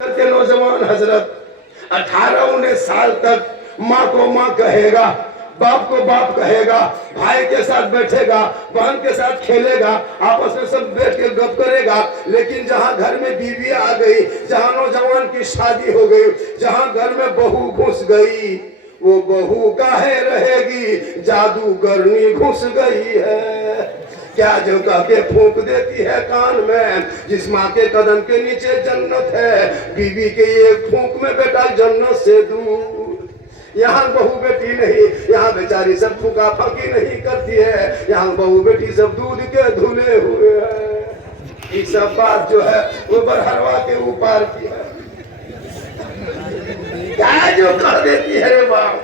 के नौजवान हजरत 18-19 साल तक माँ को माँ कहेगा, बाप को बाप कहेगा, भाई के साथ बैठेगा, बहन के साथ खेलेगा, आपस में सब बैठ के गप करेगा। लेकिन जहाँ घर में बीवी आ गई, जहाँ नौजवान की शादी हो गई, जहाँ घर में बहू घुस गई, वो बहू काहे रहेगी, जादूगरनी घुस गई है। क्या जो के फूंक देती है कान में, जिस माँ के कदम के नीचे जन्नत है, बीवी के एक फूंक में बेटा जन्नत से दूर। यहाँ बहू बेटी नहीं, यहाँ बेचारी सब फूका फकी नहीं करती है, यहाँ बहू बेटी सब दूध के धुले हुए हैं। ये सब बात जो है वो बरहरवा के ऊपर की है। क्या जो कह देती है रे बाप,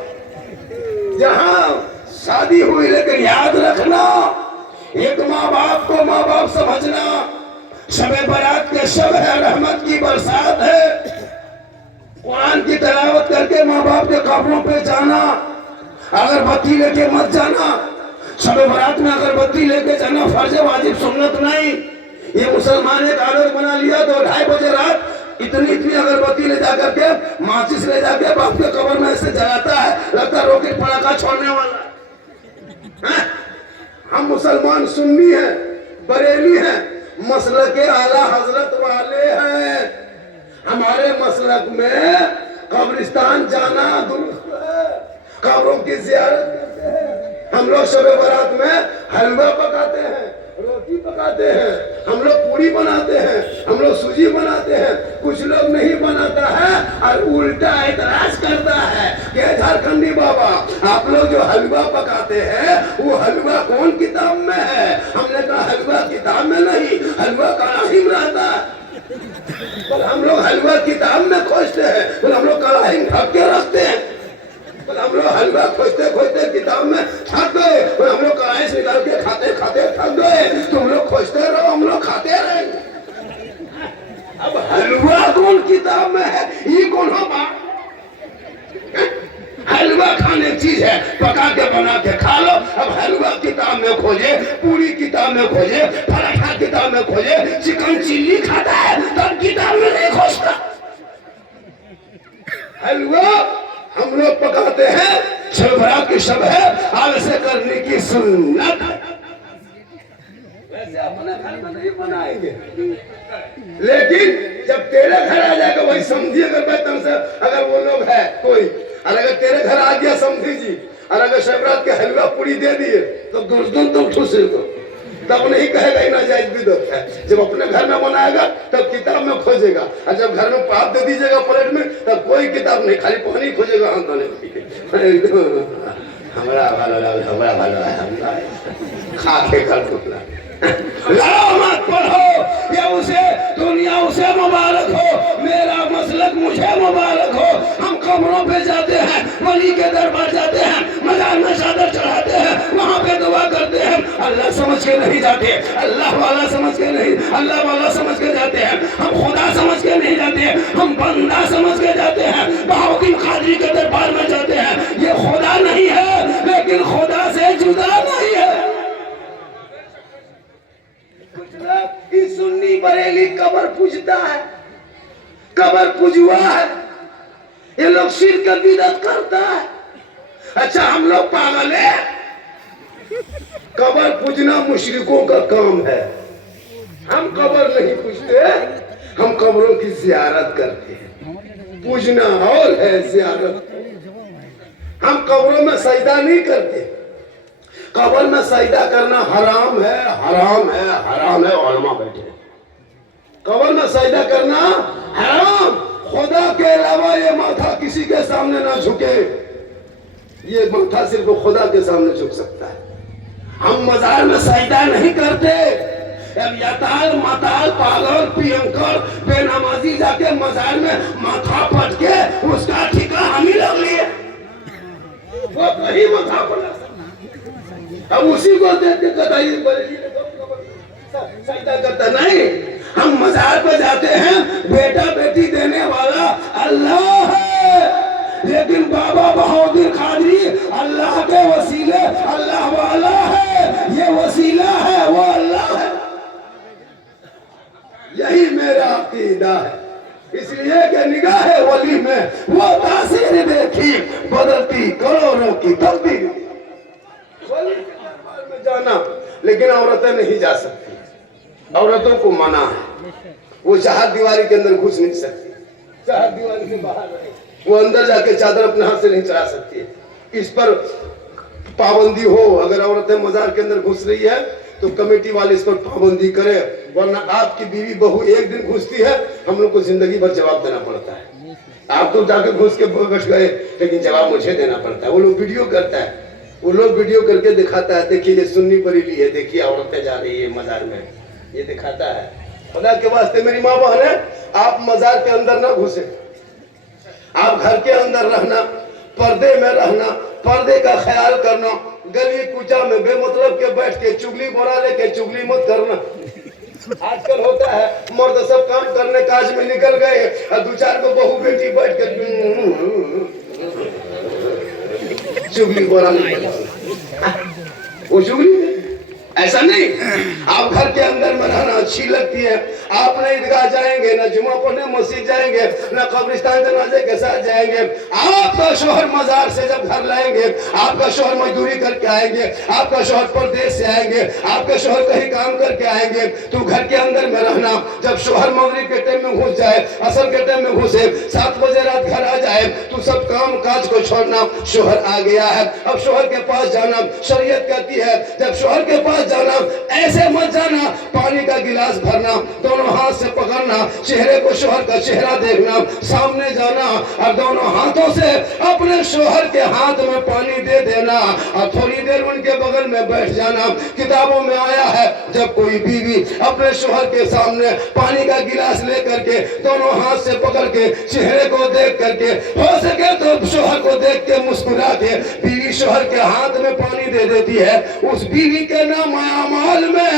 जहाँ शादी हुई, लेकिन याद रखना, एक माँ बाप को माँ बाप समझना। शबे बारात के शब है, रहमत की बरसात है, कुरान की तिलावत करके माँ बाप के कब्रों पे जाना, अगरबत्ती लेके मत जाना। शबे बारात में अगरबत्ती लेके जाना फर्ज वाजिब सुन्नत नहीं। ये मुसलमान एक आदत बना लिया, 2-2:30 बजे रात इतनी अगरबत्ती ले जाकर के, माचिस ले जाके बाप के कब्र में ऐसे जलाता है, लगता है रॉकेट पटाखा छोड़ने वाला है। हम मुसलमान सुन्नी हैं, बरेली हैं, मसलक के आला हजरत वाले हैं। हमारे मसलक में कब्रिस्तान जाना दुरुस्त है, कब्रों की जियारत करते हैं। हम लोग शबे बारात में हलवा पकाते हैं, रोटी पकाते हैं, हम लोग पूरी बनाते हैं, हम लोग सूजी बनाते हैं। कुछ लोग नहीं बनाता है और उल्टा एतराज करता है कि झारखंडी बाबा, आप लोग जो हलवा पकाते हैं वो हलवा कौन किताब में है? हमने कहा हलवा किताब में नहीं, हलवा कढ़ाई में रहता है। पर हम लोग हलवा किताब में खोजते हैं, पर हम लोग कढ़ाई में ढक के रखते हैं। हम लोग हलवा खोजते खोजते किताब में थक गए, हम लोग कढ़ाई से निकाल के खाते खाते थक गए। तुम लोग खोजते रहो, हम लोग खाते रहेंगे। अब हलवा कौन किताब में है, ये कौन हो बात? हलवा खाने की चीज है, पका के बना के खा लो। अब हलवा किताब में खोजे, पूरी किताब में खोजे, पराठा किताब में खोजे, चिकन चिल्ली खाता है तब किताब में नहीं खोजता। हलवा हम लोग पकाते हैं, शब बारात की शब है, आज से करने की सुन्नत। वैसे अपने घर में नहीं बनाएंगे, लेकिन जब तेरे घर आ जाएगा वही समझिए। अगर से अगर वो लोग है कोई, और अगर तेरे घर आ गया समझी जी, और अगर शब बारात के हलवा पूरी दे दिए तो दोस्तों तुम खुश हो, तब नहीं कहेगा ना जायज बिदअत है। जब अपने घर में बनाएगा तब किताब में खोजेगा, और जब घर में पाप दे दीजिएगा प्लेट में तब कोई किताब नहीं, खाली पानी खोजेगा हाथ धोने के। हमारा भालो खा के कर लाओ मत पढ़ो, या उसे दुनिया उसे मुबारक हो, मेरा मसलक मुझे मुबारक हो। हम कब्रों पे जाते हैं, वली के दरबार जाते हैं, मजार में चादर चढ़ाते हैं, वहाँ पे दुआ करते हैं। अल्लाह समझ के नहीं जाते, अल्लाह वाला समझ के नहीं, अल्लाह वाला समझ के जाते हैं। हम खुदा समझ के नहीं जाते, हम बंदा समझ के जाते हैं। बहाउद्दीन कादरी के दरबार में जाते हैं, ये खुदा नहीं है, लेकिन खुदा से जुदा नहीं है। सुन्नी बरेली कब्र पूजता है, कब्र पूजवा है, ये लोग शिर्क की बिदअत करता है। अच्छा हम लोग पागल है, कब्र पूजना मुशरिकों का काम है। हम कब्र नहीं पूजते, हम कब्रों की जियारत करते हैं। पूजना और है जियारत। हम कब्रों में सजदा नहीं करते, कब्र में सजदा करना हराम है, हराम है, हराम है। उलमा बैठे, कब्र में सजदा करना हराम। खुदा के अलावा ये माथा किसी के सामने ना झुके, ये माथा सिर्फ खुदा के सामने झुक सकता है। हम मजार में सजदा नहीं करते। अब यताल मताल पागल पियंकर बेनमाजी जाके मजार में माथा पटके उसका ठिका हम ही लग लिए, वो वही माथा पर अब उसी को देख के सजदा करता नहीं। हम मजार पर जाते हैं, बेटा बेटी देने वाला अल्लाह है, लेकिन बाबा बहाउद्दीन कादरी अल्लाह के वसीले, अल्लाह वाला है, ये वसीला है, वो अल्लाह है। यही मेरा अकीदा है। इसलिए के निगाह वली में वो तासीर देखी बदलती करोड़ों की तकदीर। वली के दरबार में जाना, लेकिन औरतें नहीं जा सकती, औरतों को मना है। वो चाहत दीवारी के अंदर घुस नहीं सकती, चाहत दीवारी से बाहर रहे, वो अंदर जाके चादर अपने हाथ से नहीं चढ़ा सकती। इस पर पाबंदी हो, अगर औरतें मजार के अंदर घुस रही है तो कमेटी वाले इस पर पाबंदी करे, वरना आपकी बीवी बहू एक दिन घुसती है, हम लोग को जिंदगी भर जवाब देना पड़ता है। आप तो जाकर घुस के बैठ गए, लेकिन जवाब मुझे देना पड़ता है। वो लोग वीडियो करता है, वो लोग वीडियो करके दिखाता है, देखिए ये सुन्नी बरेली है, देखिए औरतें जा रही है मजार में, ये दिखाता है। खुदा के वास्ते मेरी माँ बहन है, आप मजार के अंदर ना घुसे, आप घर के अंदर रहना, पर्दे में रहना, पर्दे का ख्याल करना, गली कूचा में बेमतलब के बैठ के चुगली बोरा लेके चुगली मत करना। आजकल होता है मर्द सब काम करने काज में निकल गए और दो चार को बहू बेटी बैठ के चुगली बोरा वो चुगली ऐसा नहीं। आप घर के अंदर में रहना अच्छी लगती है, आप न ईदगाह जाएंगे, न जुमा पढ़ने मस्जिद जाएंगे, न कब्रिस्तान जनाजे के साथ जाएंगे। आपका शोहर मजार से जब घर लाएंगे, आपका शोहर मजदूरी करके आएंगे, आपका शोहर परदेश से आएंगे, आपका शोहर कहीं काम करके आएंगे, तो घर के अंदर में रहना। जब शोहर मगरिब के टाइम में घुस जाए, असर के टाइम में घुसे, 7 बजे रात घर आ जाए, तो सब काम काज को छोड़ना, शोहर आ गया है, अब शोहर के पास जाना। शरीयत कहती है जब शोहर के पास जाना, ऐसे मत जाना, पानी का गिलास भरना, दोनों हाथ से पकड़ना, चेहरे को शोहर का चेहरा देखना, सामने जाना और दोनों हाथों से अपने शोहर के हाथ में पानी दे देना और थोड़ी देर उनके बगल में बैठ जाना। किताबों में आया है जब कोई बीवी अपने शोहर के सामने पानी का गिलास लेकर के दोनों हाथ से पकड़ के चेहरे को देख करके, हो सके तो शोहर को देख के मुस्कुरा के बीवी शोहर के हाथ में पानी दे देती है, उस बीवी के नाम अमाल में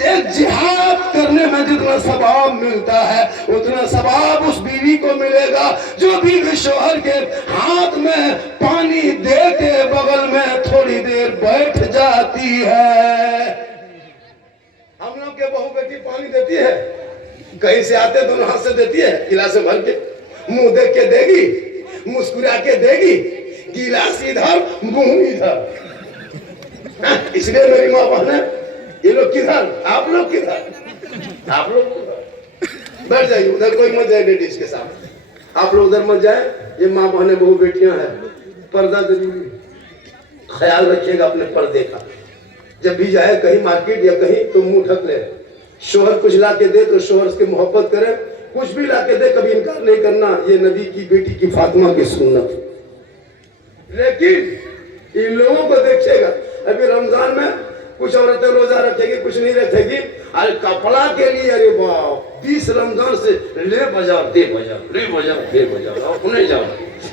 एक जिहाद करने में जितना सवाब मिलता है, उतना सवाब उस बीवी को मिलेगा जो बीवी शोहर के हाथ में पानी दे के बगल में थोड़ी देर बैठ जाती है। हम लोग के बहू बेटी पानी देती है, कहीं से आते दोनों हाथ से देती है, गिलास से भर के, मुंह देख के देगी, मुस्कुरा के देगी, गिलास इधर मुंह इधर। इसलिए मेरी माँ बहन, ये लोग किधर, आप लोग किधर, आप लोग बैठ जाइए उधर, कोई मत जाए लेडीज के साथ, आप लोग उधर मत जाए। ये माँ बहने बहु बेटियां हैं, पर्दा जरूरी, ख्याल रखिएगा अपने पर्दे का। जब भी जाए कहीं मार्केट या कहीं तो मुंह ढक ले। शोहर कुछ ला के दे तो शोहर उसकी मोहब्बत करे, कुछ भी ला के दे कभी इनकार नहीं करना, ये नबी की बेटी की फातिमा की सुन्नत। लेकिन इन लोगों को देखिएगा, अभी रमजान में कुछ औरतें रोजा रखेगी, कुछ नहीं रखेगी, अरे कपड़ा के लिए, अरे बाप 20 रमजान से ले बाजार दे बाजार, ले बाजार दे बाजार, अपने जाओ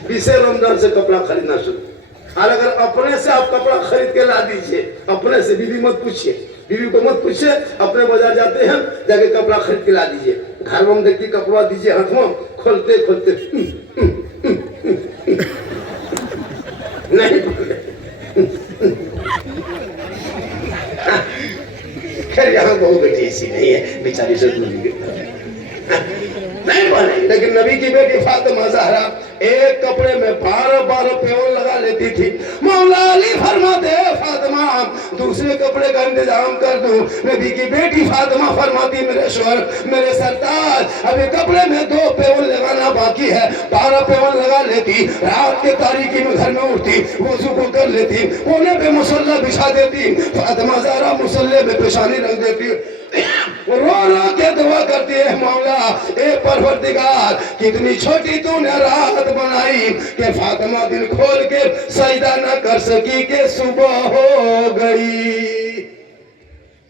20 रमजान से कपड़ा खरीदना शुरू। और अगर अपने से आप कपड़ा खरीद के ला दीजिए, अपने से, बीवी मत पूछिए, बीवी को मत पूछिए, अपने बाजार जाते हैं जाके कपड़ा खरीद के ला दीजिए। घर में देखिए कपड़ा दीजिए हाथ में, खोलते खोलते नहीं खैर यहाँ बहु बेटी ऐसी नहीं है, बेचारी से नहीं बने। लेकिन नबी की बेटी फातिमा ज़हरा एक कपड़े में 12 पेवन लगा लेती थी। मौला अली फरमाते फातिमा दूसरे कपड़े का इंतजाम कर दूं। नबी की बेटी फातिमा फरमाती मेरे शोहर, मेरे सरताज, अभी कपड़े में 2 पेवन लगाना बाकी है। 12 पेवन लगा लेती, रात के तारीकी में घर में उठती, वजू को कर लेती, कोने पे मुसल्ला बिछा देती, फातिमा ज़हरा मुसल्ले में पेशानी रख देती, रो रो के दुआ करती है, मौला ए परवरदिगार, कितनी छोटी तूने रात बनाई कि फातिमा दिल खोल के सजदा न कर सकी कि सुबह हो गई।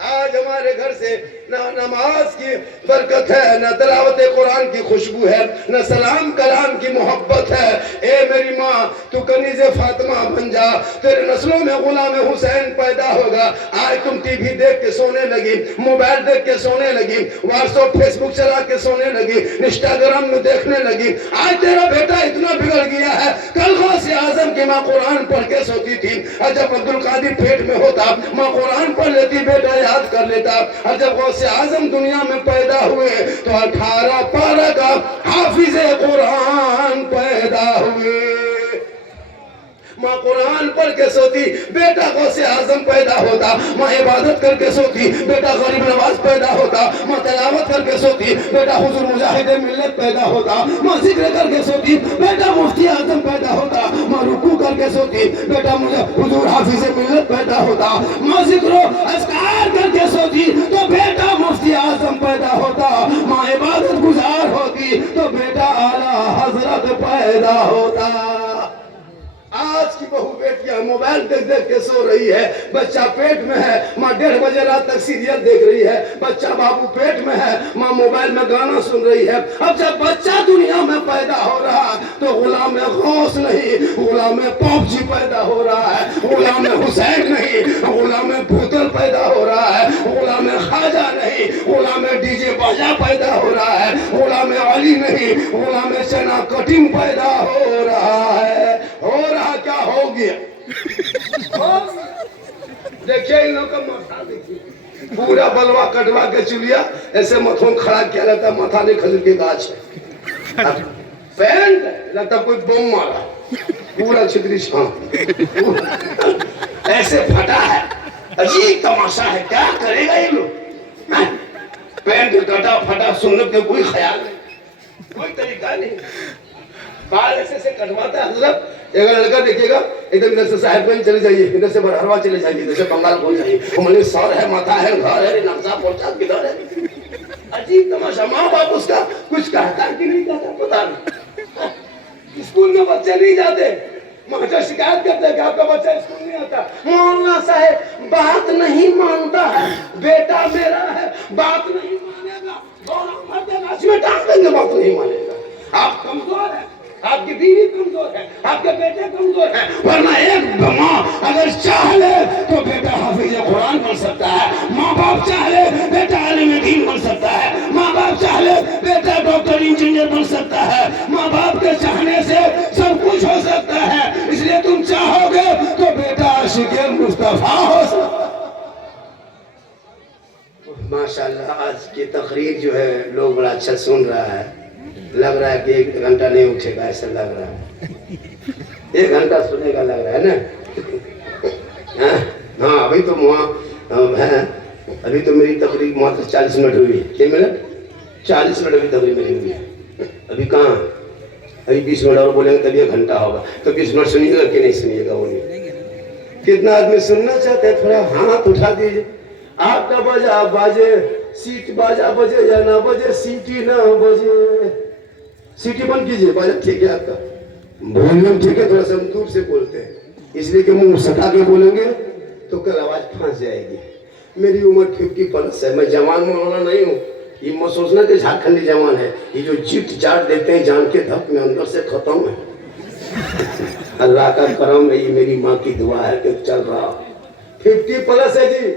आज हमारे घर से न नमाज की बरकत है, न तिलावत कुरान की खुशबू है, न सलाम कलाम की मोहब्बत है। ए मेरी माँ, तू कनीज़े फातिमा बन जा, तेरे नस्लों में गुलाम हुसैन पैदा होगा। आज तुम टीवी देख के सोने लगी, मोबाइल देख के सोने लगी, व्हाट्सएप फेसबुक चला के सोने लगी, इंस्टाग्राम में देखने लगी। आज तेरा बेटा इतना बिगड़ गया है, कल गौसे आजम की माँ कुरान पढ़ के सोती थी, और जब अब्दुल कादिर पेट में होता माँ कुरान पढ़ लेती, बेटा याद कर लेता, और जब गौसे आजम दुनिया में पैदा हुए तो 18 पारा का हाफिज कुरान पैदा हुए। माँ कुरान पढ़ के सोती बेटा गौसे आजम पैदा होता, माँ इबादत करके सोती बेटा गरीब नवाज पैदा होता, माँ तिलावत करके सोती बेटा हुजूर मुजाहिद मिल्लत पैदा होता, माँ जिक्र करके सोती बेटा मुफ्ती आजम पैदा होता, माँ रुकू करके सोती बेटा मुझे हुजूर हाफिज मिल्लत पैदा होता, माँ जिक्र अस्कार करके सोती तो बेटा मुफ्ती आजम पैदा होता, माँ इबादत गुजार होती तो बेटा आला हजरत पैदा होता। आज की बहू बेटियां मोबाइल देख देख के सो रही है, बच्चा पेट में है, माँ 1:30 बजे रात तक सीरियल देख रही है, बच्चा बाबू पेट में है, माँ मोबाइल में गाना सुन रही है। अब जब बच्चा दुनिया में पैदा हो रहा तो गुलाम गौस नहीं, गुलाम पॉपजी पैदा हो रहा है, गुलाम हुसैन नहीं, गुलाम भूतल पैदा हो रहा है, गुलाम खाजा नहीं, गुलाम डीजे बाजा पैदा हो रहा है, गुलाम अली नहीं, गुलाम चना कटिंग पैदा हो रहा है। हो रहा क्या हो गया? देखिए इन लोग का माथा देखिए, पूरा बलवा कटवा के चुलिया ऐसे मथों खड़ा किया रहता, माथा नहीं खजूर के गाछ है, पैंट लगता कोई बम मारा, पूरा छितरी ऐसे फटा है। अजीब तमाशा है, क्या करेगा ये लोग? पैंट कटा फटा सुन्नत के कोई ख्याल नहीं, कोई तरीका नहीं, बाल ऐसे से कटवाता है। हजरत एक लड़का देखिएगा एकदम इधर से साहेबगंज चले जाइए, इधर से बरहरवा चले जाइए, इधर से बंगाल पहुंच जाइए, मैंने सर है, माथा है, घर है, नक्शा पहुंचा किधर है। अजीब तमाशा। माँ बाप उसका कुछ कहता कि नहीं कहता पता नहीं। स्कूल में बच्चे नहीं जाते, मास्टर शिकायत करते कि आपका बच्चा स्कूल नहीं आता। मौलाना साहब बात नहीं मानता है, बेटा मेरा है, बात नहीं मानेगा, में टांग देंगे, बात नहीं मानेगा। आप कमजोर है, आपकी बीवी कमजोर है, आपके बेटे कमजोर है, वरना एक माँ अगर चाह ले तो बेटा हाफिज कुरान बन सकता है, माँ बाप चाह ले बेटा आलिम दीन बन सकता है, माँ बाप चाह ले बेटा डॉक्टर इंजीनियर बन सकता है, माँ बाप के चाहने से सब कुछ हो सकता है। इसलिए तुम चाहोगे तो बेटा आशिक़े मुस्तफा हो सकता है। माशाल्लाह आज की तकरीर जो है लोग बड़ा अच्छा सुन रहा है, लग रहा है कि 1 घंटा नहीं उठेगा, ऐसा लग रहा है 1 घंटा सुनेगा लग रहा है ना। हाँ अभी तो वहाँ है, अभी तो मेरी तकरीर मात्र 40 मिनट हुई। कितने मिनट? 40 मिनट अभी तकरीर मेरी हुई है। अभी कहाँ, अभी 20 मिनट और बोलेंगे तभी 1 घंटा होगा, तो 20 मिनट सुनिएगा कि नहीं सुनिएगा वो नहीं। कितना आदमी सुनना चाहते हैं? थोड़ा हाथ उठा दीजिए। आपका बाजा बाजे, सीट बाजा बजे या ना बजे, सीटी ना बजे, सीटी बंद कीजिए, बाजा ठीक है आपका, वॉल्यूम ठीक है, थोड़ा सा दूर से बोलते हैं इसलिए कि मुंह सटा के बोलेंगे तो कल आवाज फंस जाएगी। मेरी उम्र 50+ है, मैं जवान मौलाना नहीं हूँ, ये मत सोचना कि झारखंडी जवान है, ये जो चिट चाट देते हैं जान के धप में अंदर से खत्म है। अल्लाह का करम है, ये मेरी माँ की दुआ है कि चल रहा। 50+ है जी,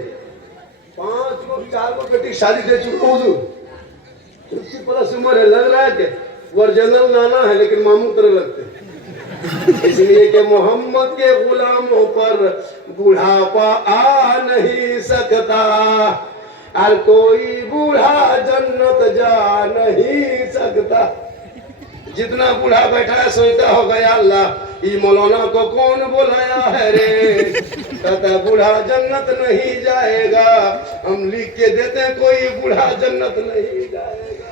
5 को 4 को बेटी शादी दे चुका हूँ। 50+ उम्र है, लग रहा है कि वर्जनल नाना है लेकिन मामू तरह लगते हैं। इसलिए कि मोहम्मद के गुलामों पर बुढ़ापा आ नहीं सकता, और कोई बूढ़ा जन्नत जा नहीं सकता। जितना बूढ़ा बैठा है सोचता होगा या अल्लाह ये मौलाना को कौन बुलाया है रे, कहता बूढ़ा जन्नत नहीं जाएगा, हम लिख के देते हैं कोई बूढ़ा जन्नत नहीं जाएगा।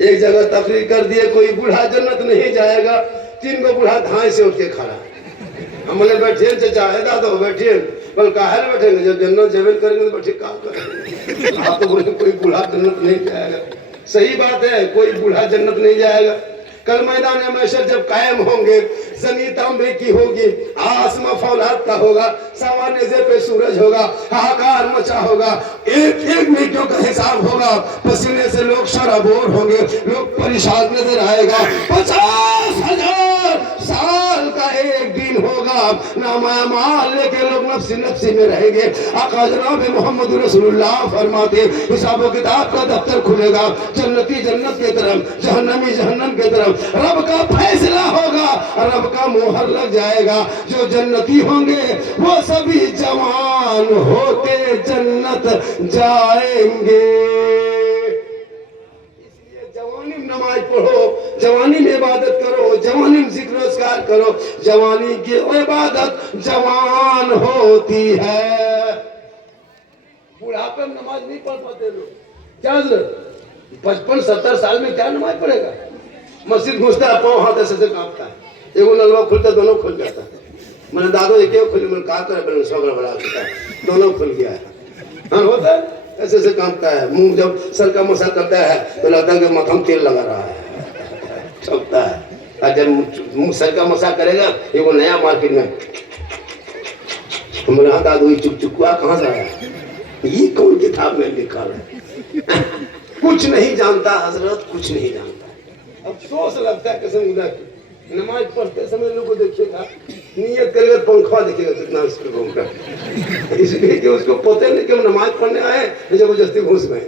एक जगह तकरीर कर दिए कोई बूढ़ा जन्नत नहीं जाएगा, 3 गो बूढ़ा धाए से उठ के खड़ा। हम बोले बैठे चाचा है दादा बैठे, बोल काहे बैठेंगे, जब जन्नत जबेल करेंगे तो बैठे काम करेंगे। आप तो बोले कोई बूढ़ा जन्नत नहीं जाएगा, सही बात है, कोई बूढ़ा जन्नत नहीं जाएगा। कल मैदान महशर जब कायम होंगे, जमीन तांबे की होगी, आसमां फौलाद का होगा, सवा नेज़े पे सूरज होगा, हाहाकार मचा होगा, एक एक नेकियों का हिसाब होगा, पसीने से लोग शराबोर होंगे, लोग परेशान नजर आएगा। 50,000 साल का एक दिन होगा, नामाल लेके लोग नफ्सी नफ्सी में रहेंगे। आका जनाब मोहम्मद रसूलुल्लाह फरमाते हिसाब किताब का दफ्तर खुलेगा, जन्नती जन्नत की तरफ, जहन्नमी जहन्नम की तरफ, रब का फैसला होगा। रब का मोहर लग जाएगा। जो जन्नती होंगे वो सभी जवान होके जन्नत जाएंगे। इसलिए जवानी में नमाज पढ़ो, जवानी में इबादत करो, जवानी में जिक्र अस्कार करो। जवानी की इबादत जवान होती है। बुढ़ापे में नमाज नहीं पढ़ पाते लोग, क्या 55-70 साल में क्या नमाज पढ़ेगा। मस्जिद घुसता है, पाँव हाथ ऐसे कांपता है, एगो नलवा खुलता दोनों खुल जाता है। मैंने दादो एक खुली, मैंने कहा करे मैंने सौ गड़बड़ा होता है, दोनों खुल गया है। हाँ होता है, ऐसे ऐसे कांपता है। मुंह जब सर का मसा करता है तो लगता है कि माथा में तेल लगा रहा है, छपता है। और जब मुंह सर का मसा करेगा, ये वो नया मार्केट में, मैंने कहा दादू ये चुकचुकुआ कहाँ से आया, ये कौन किताब में लिखा है। कुछ नहीं जानता हजरत, कुछ नहीं जानता। अफसोस लगता है कसम खुदा की। नमाज पढ़ते समय लोगों को देखिएगा, नियत करेगा पंखा देखिएगा कितना स्पीड घूमता है, इसलिए कि उसको पता नहीं कि हम नमाज पढ़ने आए, जबरदस्ती घुस गए।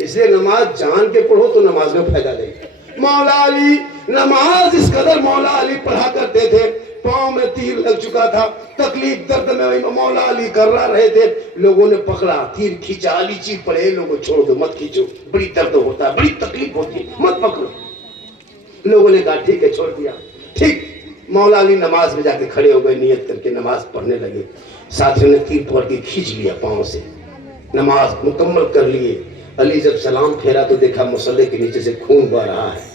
इसलिए नमाज जान के पढ़ो तो नमाज में फायदा देगी। मौला अली नमाज इस कदर मौला अली पढ़ा करते थे, पांव में तीर लग चुका था, तकलीफ दर्द में मौला अली कर रहे थे। लोगों ने पकड़ा, तीर खींचा, अली चीख पड़े, लोगों छोड़ दो, मत खींचो, बड़ी दर्द होता है, बड़ी तकलीफ होती है, मत पकड़ो। लोगों ने कहा ठीक है, छोड़ दिया। ठीक, मौला अली नमाज में जाके खड़े हो गए, नियत करके नमाज पढ़ने लगे। साथियों ने तीर पकड़ के खींच लिया पांव से, नमाज मुकम्मल कर लिए। अली जब सलाम फेरा तो देखा मुसल्ले के नीचे से खून बह रहा है।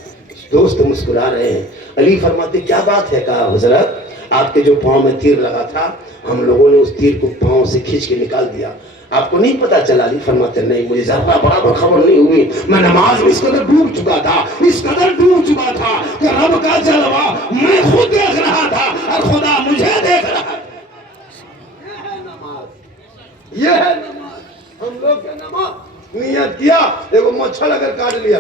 दोस्त मुस्कुरा रहे हैं। अली फरमाते क्या बात है? कहा हुजरत आपके जो पांव में तीर लगा था, हम लोगों ने उस तीर को पांव से खींच के निकाल दिया, आपको नहीं पता चला? अली फरमाते नहीं, मुझे जरा बराबर खबर नहीं हुई। मैं नमाज में इस कदर डूब चुका था, इस कदर डूब चुका था कि रब का जलवा मैं खुद देख रहा था और खुदा मुझे देख रहा था। यह है नमाज, यह है नमाज। हम लोग क्या नमाज नियत किया, देखो मच्छर अगर काट लिया,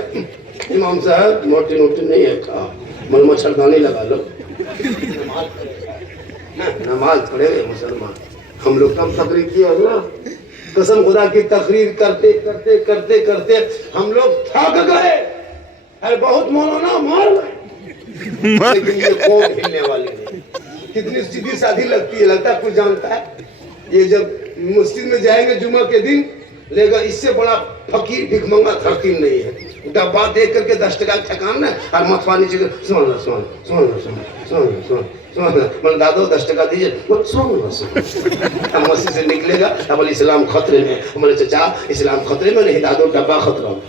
इमाम साहब मोटी नोटी नहीं है, कहा मन मच्छरदानी लगा लो, नमाज पढ़े मुसलमान। हम लोग कब तकरीर किया ना, कसम खुदा की तकरीर करते करते करते करते हम लोग थक गए। अरे बहुत मौलाना मार गए, लेकिन ये कौन हिलने वाली नहीं। कितनी सीधी साधी लगती है, लगता है कुछ जानता है। ये जब मस्जिद में जाएंगे जुमा के दिन, लेगा इससे बड़ा फकीर भिखमंगा धरती नहीं है। डब्बा देख करके 10 टका ठकान ना, और मथवा नीचे सुन मन दादो 10 टका दीजिए, मस्जिद से निकलेगा अब इस्लाम खतरे में। हमारे चचा इस्लाम खतरे में नहीं, दादो डब्बा खतरा में।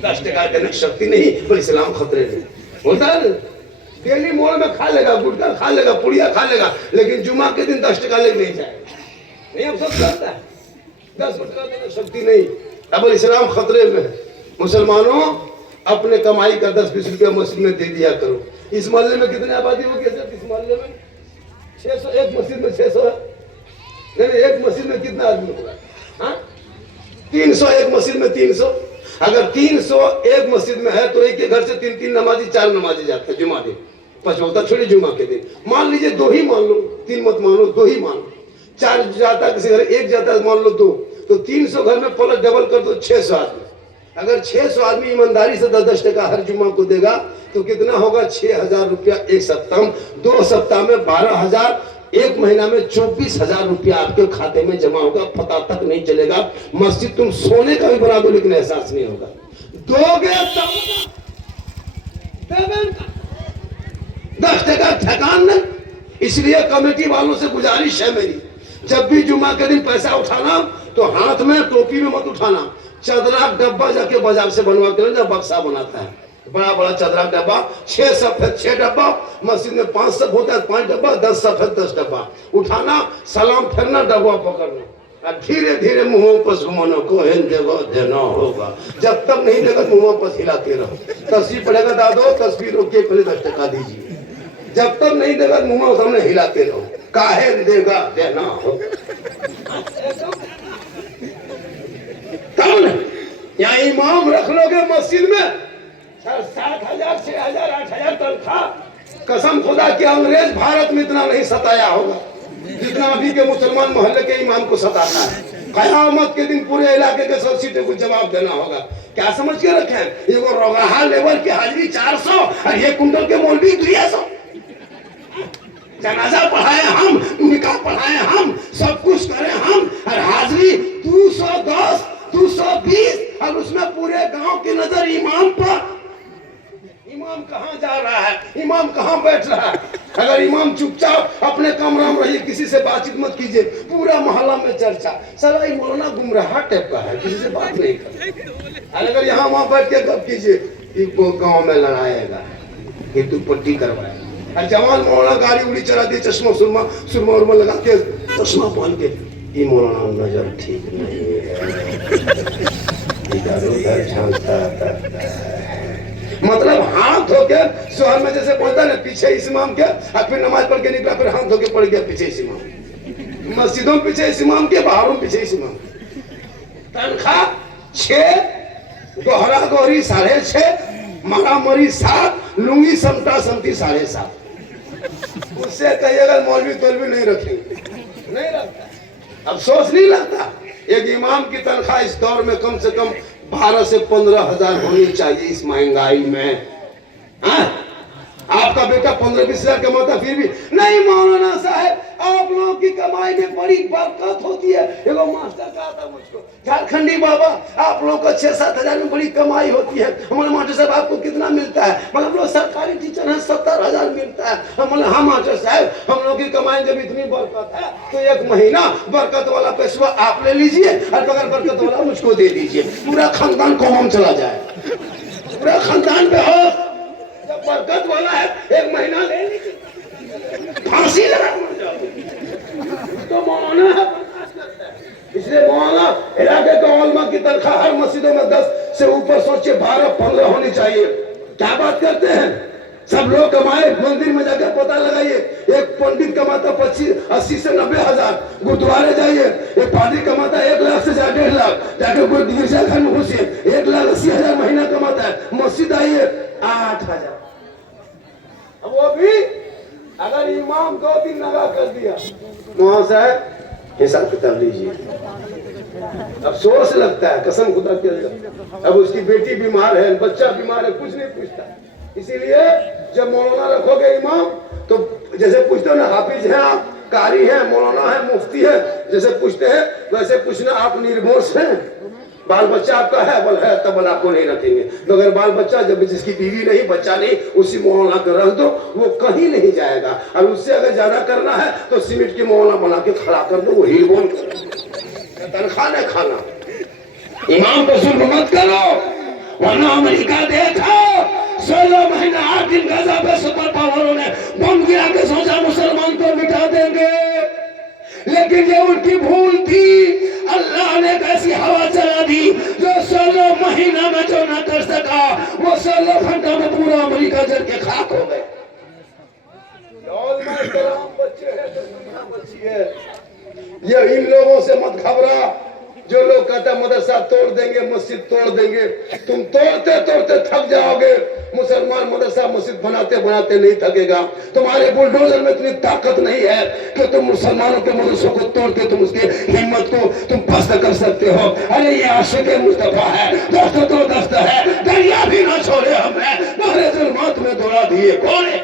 10 टका देने की शक्ति नहीं, पर इस्लाम खतरे में होता है। डेली मोड़ में खा लेगा, गुटखा खा लेगा, पुड़िया खा लेगा, लेकिन जुमा के दिन 10 टका लेके नहीं जाएगा। नहीं, अब सब जानता है 10 टका देने की शक्ति नहीं, अब इस्लाम खतरे में। मुसलमानों अपने कमाई का 10-20 रुपया मस्जिद में दे दिया करो। इस मोहल्ले में कितने आबादी होगी? इस मोहल्ले में 600, एक मस्जिद में 600 है। नहीं, एक मस्जिद में कितना आदमी होगा? हाँ, 300, एक मस्जिद में 300। अगर 300 एक मस्जिद में है तो एक के घर से 3-3 नमाजी, 4 नमाजी जाते हैं जुमा दिन। 75 छोड़ी जुमा के दिन, मान लीजिए 2 ही मान लो, 3 मत मानो, 2 ही मान लो। 4 जाता किसी घर, 1 जाता मान लो 2, तो 300 घर में प्लस डबल कर दो 600 आदमी। अगर 600 आदमी ईमानदारी से 10-10 टका हर जुमा को देगा तो कितना होगा? 6000 रुपया एक सप्ताह में, 2 सप्ताह में 12,000, एक महीना में 24,000 रुपया आपके खाते में जमा होगा। पता तक नहीं चलेगा। मस्जिद तुम सोने का भी बना दो लेकिन एहसास नहीं होगा। दोगे तब 10 टका ठकान नहीं। इसलिए कमेटी वालों से गुजारिश है मेरी, जब भी जुमा के दिन पैसा उठाना तो हाथ में टोपी में मत उठाना, चदरा डब्बा जाके बाजार से बनवा के ना, बक्सा बनाता है बड़ा बड़ा चदरा डब्बा, 6 सफेद 6 डब्बा, मस्जिद में 5 सब होता है 5 डब्बा, 10 सफेद 10 डब्बा उठाना, सलाम फेरना, डब्बा पकड़ना और धीरे धीरे मुंह पर घुमाना को देना होगा। जब तक नहीं देगा मुंह पर हिलाते रहो। तस्वीर पड़ेगा दादो, तस्वीर रोके पहले 10 टका दीजिए। जब तक नहीं देगा मुंह सामने हिलाते रहो, काहे देगा देना होगा। कौन है यहाँ इमाम रख लोगे मस्जिद में 7,000, 6,000, 8,000 तनख्वाह। कसम खुदा कि अंग्रेज भारत में इतना नहीं सताया होगा जितना अभी के मुसलमान मोहल्ले के इमाम को सताता है। कयामत के दिन पूरे इलाके के सब सीटों को जवाब देना होगा। क्या समझ के रखे हैं? ये वो रोगाहा लेवल की हाजिरी 400 और ये कुंडल के मौलवी 200। जनाजा पढ़ाए हम, निकाह पढ़ाए हम, सब कुछ करें हम, और हाजिरी 210 220, और उसमें पूरे गांव की नजर इमाम पर। इमाम कहाँ जा रहा है? इमाम कहाँ बैठ रहा है? अगर इमाम चुपचाप अपने कमरा में रहिए, किसी से बातचीत मत कीजिए, पूरा मोहल्ला में चर्चा, साला ये मौलाना गुमराह टाइप का है, किसी से बात नहीं करता। अगर यहाँ वहाँ बैठ के गप कीजिए, इनको गांव में लड़ाएगा, ये तू पट्टी करवाए। और जवान मौलाना गाड़ी उड़ी चला दिए, चश्मा सुरमा उरमा लगा के, चश्मा पहन के, ये मौलाना नजर ठीक नहीं है, इधर उधर झांकता है। मतलब हाथ धो के शहर में जैसे पहुंचता ना, पीछे इस इमाम के, और फिर नमाज पढ़ के निकला, फिर हाथ धो के पड़ गया पीछे इस इमाम। मस्जिदों में पीछे इस इमाम के, बाहरों पीछे इस इमाम। तनख्वाह 6, दोहरा दोहरी 6.5, मारा मरी 7, लुंगी समटा समटी 7.5। उससे कहिएगा मौलवी तौलवी नहीं रखेंगे, नहीं रखता, अफसोस नहीं लगता। एक इमाम की तनख्वाह इस दौर में कम से कम 12 से 15 हजार होनी चाहिए इस महंगाई में। आपका बेटा 15-20 हजार कमाता, फिर भी नहीं मौलाना साहब, आप लोगों की कमाई में बड़ी बरकत होती है। एगो मास्टर कहा था मुझको, झारखंडी बाबा, आप लोगों को 6-7 हजार में बड़ी कमाई होती है। हमारे मास्टर साहब आपको कितना मिलता है? मतलब लोग सरकारी टीचर हैं, 70 हजार मिलता है। हम बोले हाँ मास्टर साहब, हम लोगों की कमाई जब इतनी बरकत है तो 1 महीना बरकत वाला पैसा आप ले लीजिए और बगैर बरकत वाला मुझको दे दीजिए, पूरा खानदान कौम चला जाए, पूरा खानदान पे हो। जब बरकत वाला है 1 महीना ले लीजिए, फांसी लगा तो मौलाना है, इसलिए मौलाना इलाके का उलमा की तनख्वाह हर मस्जिदों में 10 से ऊपर, सोचिए 12-15 होनी चाहिए। क्या बात करते हैं? सब लोग कमाए, मंदिर में जाकर पता लगाइए, एक पंडित कमाता 80 से 90 हजार। गुरुद्वारे जाइए, एक पादरी कमाता 1 लाख से 1.5 लाख। जाकर कोई गिरजाघर में घुसिए, 1,80,000 महीना कमाता है। मस्जिद आइए 8 हजार। अब वो भी अगर इमाम 2 दिन लगा कर दिया, वहां से हिसाब किताब लीजिए। अफसोस लगता है, कसम खुदा के। अब उसकी बेटी बीमार है, बच्चा बीमार है, कुछ नहीं पूछता। इसीलिए जब मौलाना रखोगे इमाम, तो जैसे पूछते हो ना, हाफिज हैं आप, कारी हैं, मौलाना है, मुफ्ती है, जैसे पूछते हैं वैसे पूछना, आप निर्दोष हैं? बाल बच्चा आपका है? बोल है, तब आपको नहीं रखेंगे। तो अगर बाल बच्चा, जब जिसकी बीवी नहीं, बच्चा नहीं, उसी मौलाना को रख दो, वो कहीं नहीं जाएगा। और उससे अगर ज्यादा करना है तो सीमेंट की मौलाना बना के खड़ा कर दो, वो हिल बोल तनख्वाह नहीं खाना। इमाम को जुल्म मत करो, वरना अमेरिका देखा 16 महीना 8 दिन गाजा पे सुपर पावरों ने बम गिरा के सोचा मुसलमान को मिटा देंगे, लेकिन ये उनकी भूल थी। अल्लाह ने कैसी हवा चला दी जो 16 महीना में जो न कर सका, वो 16 घंटा में पूरा अमेरिका जल के खाक हो गए। बच्चे हैं तो दुनिया बची है। ये इन लोगों से मत घबरा जो लोग कहते हैं मदरसा तोड़ देंगे, मस्जिद तोड़ देंगे। तुम तोड़ते तोड़ते थक जाओगे। मुसलमान मदरसा मस्जिद बनाते बनाते नहीं थकेगा। तुम्हारे बुलडोजर में इतनी ताकत नहीं है कि तुम मुसलमानों के मदरसों को तोड़ के तुम उसकी हिम्मत को तुम पस्त कर सकते हो। अरे ये आशिक मुस्तफा है, दस्त तो दस्त है, दरिया भी ना छोड़े हमें, तुम्हारे जुल्मात में दौड़ा दिए कौन है?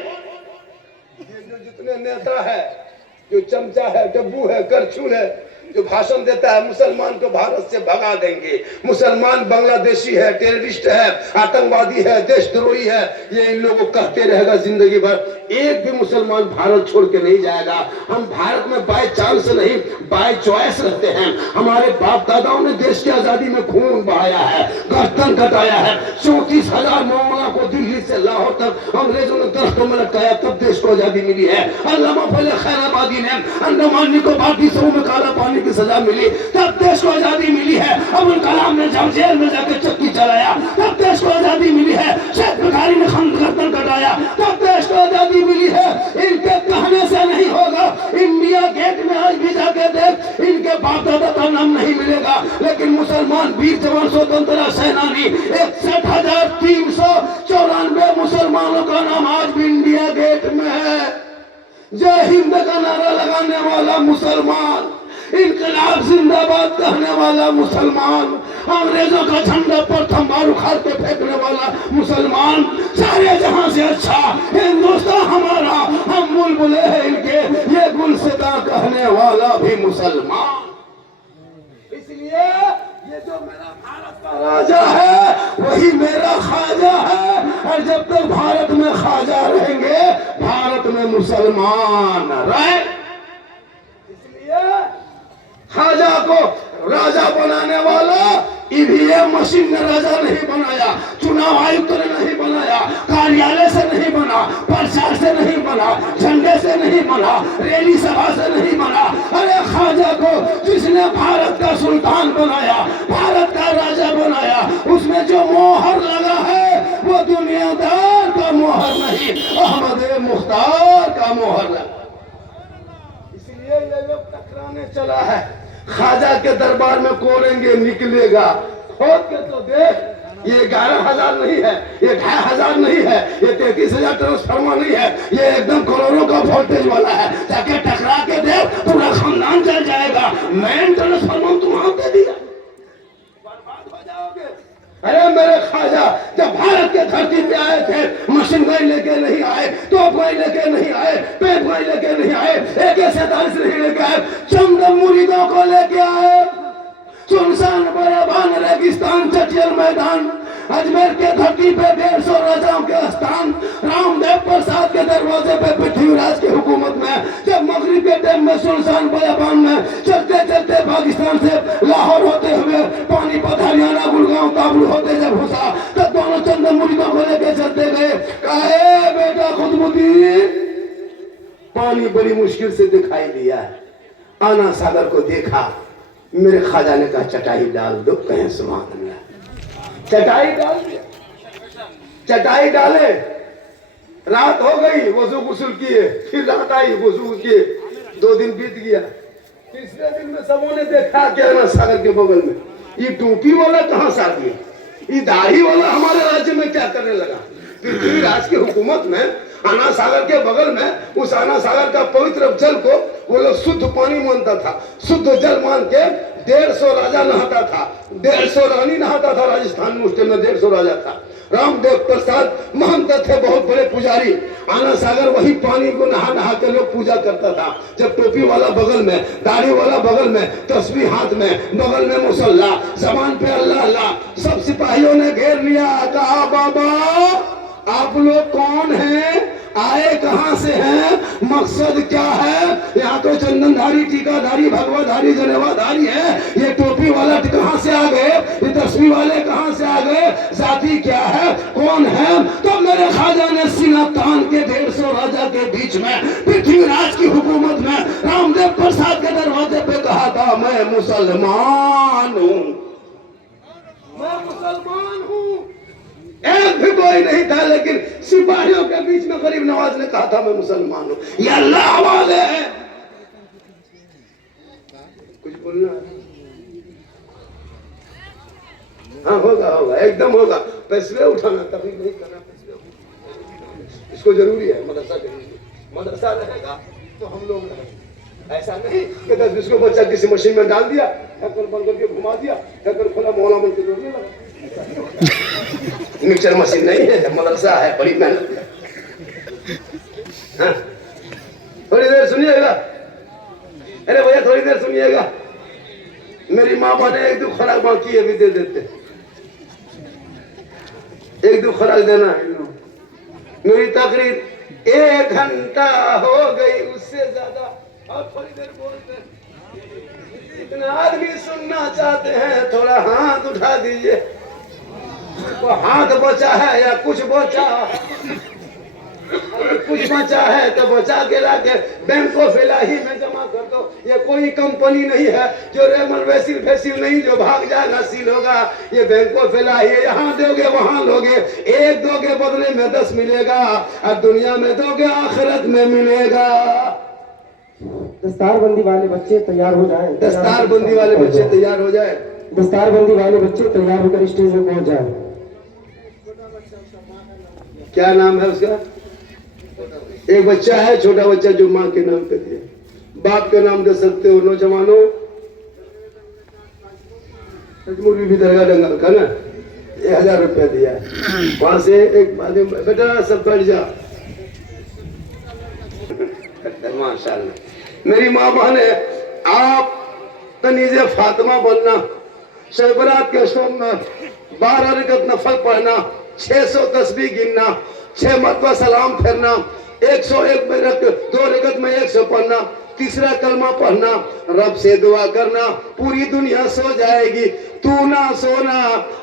ये जो जितने नेता है, जो चमचा है, डब्बू है, करछुल है, जो भाषण देता है मुसलमान को भारत से भगा देंगे, मुसलमान बांग्लादेशी है, टेररिस्ट है, आतंकवादी है, देशद्रोही है, ये इन लोगों को कहते रहेगा जिंदगी भर। एक भी मुसलमान भारत छोड़ के नहीं जाएगा। हम भारत में बाय चांस नहीं, बाय चॉइस रहते हैं। हमारे बाप दादाओं ने देश की आजादी में खून बहाया है, गर्दन कटाया है। 34,000 मौलाना को दिल्ली से लाहौर तक अंग्रेजों ने दरख्तों में लटकाया, तब देश को आजादी मिली है। अल्लामा फजल खैराबादी ने अंडमान निकोबार द्वीपों में काला पानी की सजा मिली, तब देश को आजादी मिली है। अबुल कलाम ने जब जेल में जाकर चक्की चलाया, तब देश को आजादी मिली है। शेख भिखारी ने गर्दन कटाया, तब देश को आजादी मिली है। इनके कहने से नहीं होगा। इंडिया गेट में आज भी जाके देख, इनके बाप दादा का नाम नहीं मिलेगा, लेकिन मुसलमान वीर जवान स्वतंत्रता सेनानी 61,394 मुसलमानों का नाम आज भी इंडिया गेट में है। जय हिंद का नारा लगाने वाला मुसलमान, इनकलाब जिंदाबाद कहने वाला मुसलमान, अंग्रेजों का झंडा पर थंबा उखाड़ के फेंकने वाला मुसलमान, सारे जहां से अच्छा हिंदुस्तान हमारा, हम बुलबुले हैं इनके, ये गुलसिता कहने वाला भी मुसलमान। इसलिए ये जो मेरा भारत का राजा है वही मेरा ख्वाजा है, और जब तक भारत में ख्वाजा रहेंगे भारत में मुसलमान रहे। इसलिए ख्वाजा को राजा बनाने वाला ईवीएम मशीन ने राजा नहीं बनाया, चुनाव आयुक्त ने नहीं बनाया, कार्यालय से नहीं बना, प्रचार से नहीं बना, झंडे से नहीं बना, रैली सभा से नहीं बना। अरे ख्वाजा को जिसने भारत का सुल्तान बनाया, भारत का राजा बनाया, उसमें जो मोहर लगा है वो दुनियादार का मोहर नहीं, अहमद मुख्तार का मोहर लगा। इसलिए ये लोग टकराने चला है। ख्वाजा के दरबार में कोरेंगे निकलेगा, खोद के तो देख, ये 11,000 नहीं है, ये 2,500 नहीं है, ये 33,000 ट्रांसफार्मर नहीं है, ये एकदम करोड़ों का वोल्टेज वाला है। ताकि टकरा के देख, पूरा खानदान जल जाएगा। मेन ट्रांसफार्मर तुम वहां दे दिया, बर्बाद हो जाओगे। अरे मेरे ख्वाजा जब भारत के धरती पे आए थे, मशीन गन लेके नहीं आए, तोप गन लेके नहीं आए, पेप गन लेके नहीं आए, AK-47 नहीं लेके आए, चंद मुरीदों को लेके आए। सुनसान बयाबान रेगिस्तान चटियल मैदान, अजमेर के धरती पे 150 राजाओं के स्थान, रामदेव प्रसाद के दरवाजे पे पृथ्वीराज की हुकूमत में, जब मगरिब के टाइम में सुनसान बयाबान में चलते चलते पाकिस्तान से लाहौर होते हुए पानीपत हरियाणा गुड़गांव काबुल होते जब घुसा, तब दोनों चंद मुरीदों को लेके चलते गए। कहे बेटा खुदबुद्दीन, पानी बड़ी मुश्किल से दिखाई दिया, आना सागर को देखा, मेरे ख्वाजा ने कहा चटाई डाल दो, कहें सुभान अल्लाह। चटाई डाल दिया, चटाई डाले, रात हो गई, वजू गुस्ल किए, फिर रात आई, वजू किए, 2 दिन बीत गया। तीसरे दिन में सबों ने देखा क्या ना सागर के बगल में ये टोपी वाला कहाँ से आ गया, ये दाढ़ी वाला हमारे राज्य में क्या करने लगा। पृथ्वीराज की हुकूमत में आना सागर के बगल में, उस आना सागर का पवित्र जल को वो लोग शुद्ध पानी मानता था, शुद्ध जल मान के 150 राजा नहाता था, 150 रानी नहाता था। राजस्थान में उस टाइम में 150 राजा था। रामदेव प्रसाद महंत थे, बहुत बड़े पुजारी। आना सागर वही पानी को नहा नहा के लोग पूजा करता था। जब टोपी वाला बगल में, दाढ़ी वाला बगल में, तस्बीह हाथ में, बगल में मुसल्ला, जबान पे अल्लाह अल्लाह, सब सिपाहियों ने घेर लिया। कहा बाबा आप लोग कौन हैं, आए कहां से हैं, मकसद क्या है। यहाँ तो चंदनधारी, टीकाधारी, भगवाधारी, जनेवाधारी है, ये टोपी वाला कहां से आ गए, ये तस्वीर वाले कहां से आ गए, जाति क्या है, कौन है। तो मेरे ख्वाजा ने सीना तान के 150 राजा के बीच में, पृथ्वीराज की हुकूमत में, रामदेव प्रसाद के दरवाजे पे कहा था मैं मुसलमान हूँ, मैं मुसलमान हूँ। एक भी कोई नहीं था, लेकिन सिपाहियों के बीच में गरीब नवाज ने कहा था मैं मुसलमान हूं। ये अल्लाह वाले हैं। कुछ बोलना है? हाँ होगा होगा, एकदम होगा। पैसे उठाना तभी नहीं करना, पैसे इसको जरूरी है। मदरसा जरूरी, मदरसा रहेगा तो हम लोग रहेंगे। ऐसा नहीं कि 10-20 को बच्चा किसी मशीन में डाल दिया, बंद करके घुमा दिया, खुला मोहल्ला बन के दौड़ने लगा। मिक्सर मशीन नहीं है, मदरसा है, बड़ी मेहनत। हाँ? थोड़ी देर सुनिएगा, अरे भैया थोड़ी देर सुनिएगा। मेरी माँ ने 1-2 खुराक बाकी है, भी दे देते, 1-2 खुराक देना है। मेरी तकरीर 1 घंटा हो गई, उससे ज्यादा और थोड़ी देर बोलते। इतना आदमी सुनना चाहते हैं, थोड़ा हाथ उठा दीजिए। वो हाथ बचा है या कुछ बचा, कुछ बचा है तो बचा के लाके बैंक ऑफ इलाही में जमा कर दो। ये कोई कंपनी नहीं है जो रेमन वैसिल नहीं जो भाग जाएगा सील होगा। ये बैंक ऑफ इलाही है, यहाँ दोगे वहां लोगे, 1 दोगे बदले में 10 मिलेगा, और दुनिया में दोगे आखिरत में मिलेगा। दस्तारबंदी वाले बच्चे तैयार हो जाएं, दस्तारबंदी वाले बच्चे तैयार हो जाए, दस्तारबंदी वाले बच्चे तैयार होकर स्टेज में पहुंच जाए। क्या नाम है उसका? एक बच्चा है, छोटा बच्चा जो माँ के नाम पे दिया। बाप के नाम दे सकते हो नौजवानों। मुर्गी भी दरगाह डंगल का ना 1000 रुपया दिया। वहां से एक बेटा सब बैठ जा। माशाल्लाह मेरी माँ बहन है, आप तनीजे फातिमा बनना, शबरात के शोम में 12 रकत नफल पढ़ना, 600 तस्बीह गिनना, 6 मरतबा सलाम फेरना, 101 में 2 रकत में 100 पढ़ना, तीसरा कलमा पढ़ना, रब से दुआ करना, पूरी दुनिया सो जाएगी, तू ना सोना,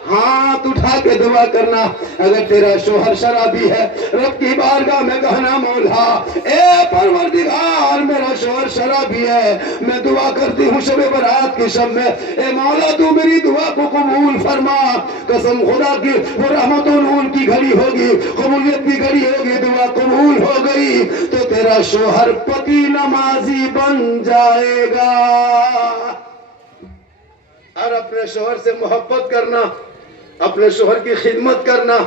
हाथ उठा के दुआ करना। अगर तेरा शोहर शराबी है, रब की बारगाह में कहना मौला ए परवरदिगार मेरा शोहर शराबी है, मैं दुआ करती हूँ शब बरात की शब में, ए मौला तू मेरी दुआ को कबूल फरमा। कसम खुदा की वो रहमतुल की घड़ी होगी, कबूलियत की घड़ी होगी, दुआ कबूल हो गई तो तेरा शोहर पति नमाजी बन जाएगा। और अपने शोहर से मोहब्बत करना, अपने शोहर की खिदमत करना,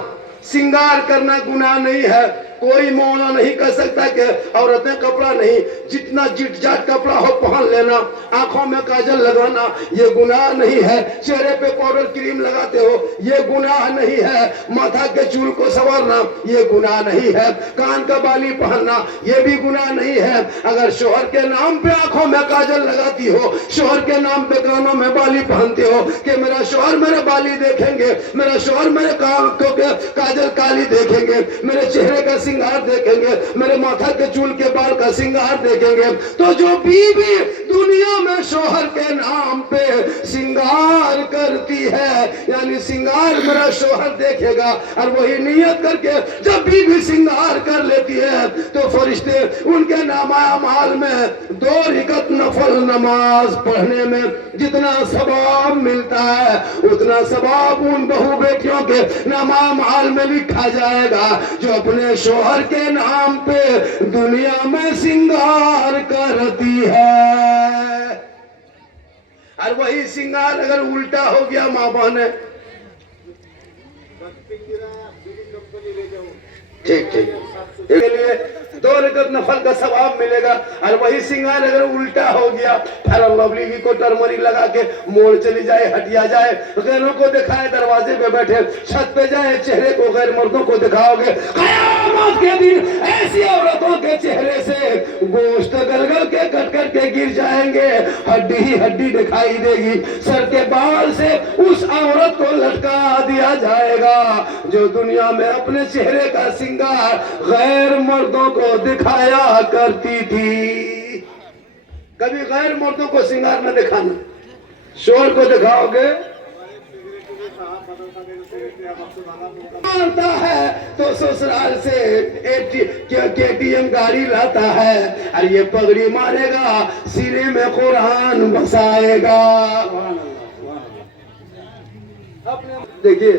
सिंगार करना गुनाह नहीं है। कोई मौला नहीं कह सकता कि औरतें कपड़ा नहीं, जितना जिट जाट कपड़ा हो पहन लेना, आंखों में काजल लगाना ये गुनाह नहीं है, चेहरे पे पाउडर क्रीम लगाते हो ये गुनाह नहीं है, माथा के चूल को संवारना ये गुनाह नहीं है, कान का बाली पहनना ये भी गुनाह नहीं है। अगर शोहर के नाम पे आंखों में काजल लगाती हो, शोहर के नाम पे कानों में बाली पहनते हो कि मेरा शोहर मेरे बाली देखेंगे, मेरा शोहर मेरे कानों के काजल काली देखेंगे, मेरे चेहरे का सिंगार देखेंगे, मेरे माथा के चूल के बाल का सिंगार देखेंगे, तो जो बीवी दुनिया में शोहर के नाम पे सिंगार करती है, यानी सिंगार मेरा शोहर देखेगा, और वही नियत करके जब बीवी सिंगार कर लेती है तो फरिश्ते उनके नामाल में 2 रकत नफल नमाज पढ़ने में जितना सवाब मिलता है उतना सवाब उन बहू बेटियों के नामाल में लिखा जाएगा जो अपने शोहर के नाम पे दुनिया में सिंगार करती है। और वही सिंगार अगर उल्टा हो गया माँ बहन, ठीक ठीक इसके लिए 2 रकत नफल का सवाब मिलेगा। और वही सिंगार अगर उल्टा हो गया, फेयर लवली को टर्मरिक लगा के मोड़ चली जाए, हटिया जाए, गैरों को दिखाए, दरवाजे पे बैठे, छत पे जाए, चेहरे को गैर मर्दों को दिखाओगे, क़यामत के दिन ऐसी औरतों के चेहरे से गोश्त गलगल के कट कट के गिर जाएंगे, हड्डी ही हड्डी दिखाई देगी, सर के बाल से उस औरत को लटका दिया जाएगा जो दुनिया में अपने चेहरे का सिंगार गैर मर्दों को दिखाया करती थी। कभी गैर मर्दों को सिंगार न दिखाना, शोहर को दिखाओगे मारता है तो ससुराल से KTM गाड़ी लाता है, और ये पगड़ी मारेगा सीने में कुरान बसाएगा। देखिए